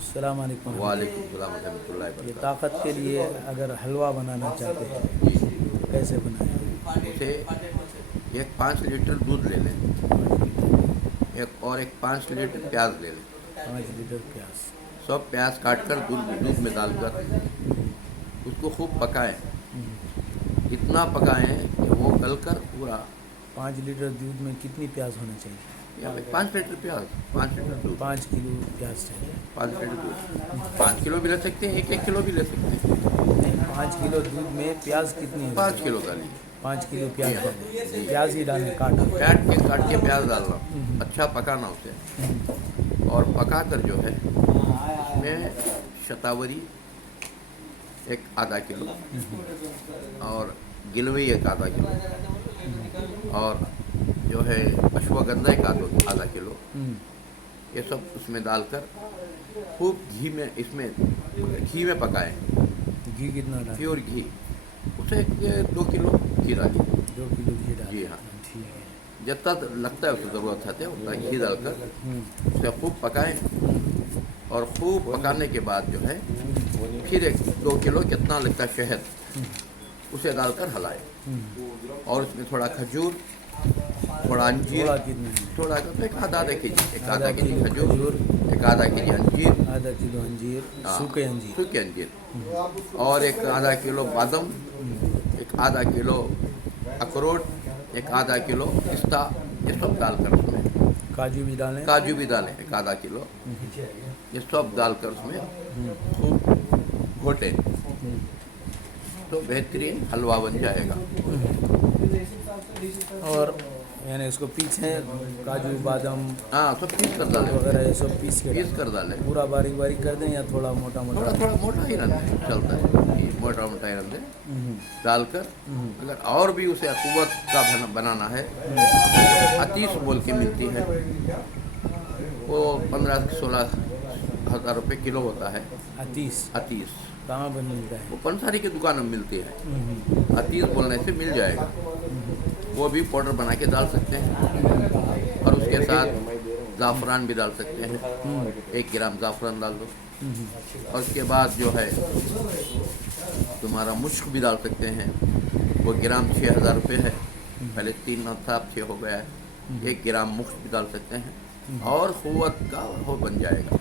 अस्सलाम वालेकुम। वालेकुम सलाम रहमतुल्लाहि ये वबरकातुहू। ताकत के लिए अगर हलवा बनाना चाहते हैं जी, तो कैसे बनाएं? उसे एक 5 लीटर दूध ले लें, 5 लीटर। एक 5 लीटर प्याज ले लें। 5 लीटर प्याज। सब प्याज काट कर दूध दूध में डालकर उसको खूब पकाएं। इतना पकाएं कि वो गलकर पूरा। 5 लीटर दूध में कितनी प्याज होना चाहिए? या भाई 5 लीटर प्याज, 5 लीटर दूध, 5 किलो प्याज चाहिए। 5 लीटर दूध, 5 किलो भी ले सकते हैं, एक एक किलो भी ले सकते हैं। नहीं, 5 किलो दूध में प्याज कितनी होगी? 5 किलो डालिए। 5 किलो प्याज जी, डालें। जी। प्याज ही डालें काटा? काट के प्याज डालना, अच्छा पकाना उसे। और पका कर जो है उसमें शतावरी एक आधा किलो और गिलवई एक आधा किलो और जो है अश्वगंधा एक आधा किलो, ये सब उसमें डालकर खूब घी में पकाएं। घी कितना डालें? प्योर घी, उसे 2 किलो घी डालिए। 2 किलो घी डालें। जी हाँ, ठीक है। जितना लगता है उसकी ज़रूरत है उतना घी डालकर उसे खूब पकाएं। और खूब पकाने के बाद जो है फिर 2 किलो कितना लगता है शहद, उसे डालकर हलाएं। और उसमें थोड़ा खजूर, थोड़ा अंजीर, थोड़ा कितना? थोड़ा तो एक आधा केजी, एक आधा केजी खजूर, एक आधा केजी अंजीर, आधा किलो अंजीर, हाँ, सूखे अंजीर। सूखे अंजीर, और एक आधा किलो बादाम, एक आधा किलो अखरोट, एक आधा किलो पिस्ता, ये सब डालकर उसमें काजू भी डालें? काजू भी डालें एक आधा किलो, ये सब डालकर उसमें खूब घोटें तो बेहतरीन हलवा बन जाएगा। और यानी उसको पीछे काजू बादाम हाँ, सब पीस कर डालें, वगैरह ये सब पीस के पीस कर डालें। पूरा बारीक बारीक कर दें या थोड़ा मोटा मोटा? थोड़ा थोड़ा मोटा ही रहता है, चलता है, ये मोटा मोटा ही रहता है। डालकर अगर और भी उसे कुव्वत का बनाना है, अतीस बोल के मिलती है, वो 15-16 हज़ार रुपये किलो होता है। अतीस अतीस कहाँ पर मिलता है? वो पंसारी की दुकान में मिलती है। अतीस बोलने से मिल जाएगा, वो भी पाउडर बना के डाल सकते हैं। और उसके साथ ज़ाफ़रान भी डाल सकते हैं, 1 ग्राम ज़ाफ़रान डाल दो। और उसके बाद जो है तुम्हारा मुश्क भी डाल सकते हैं, वो ग्राम 6,000 रुपये है, पहले 3 था 6 हो गया है। 1 ग्राम मुश्क भी डाल सकते हैं और कुव्वत का वो बन जाएगा।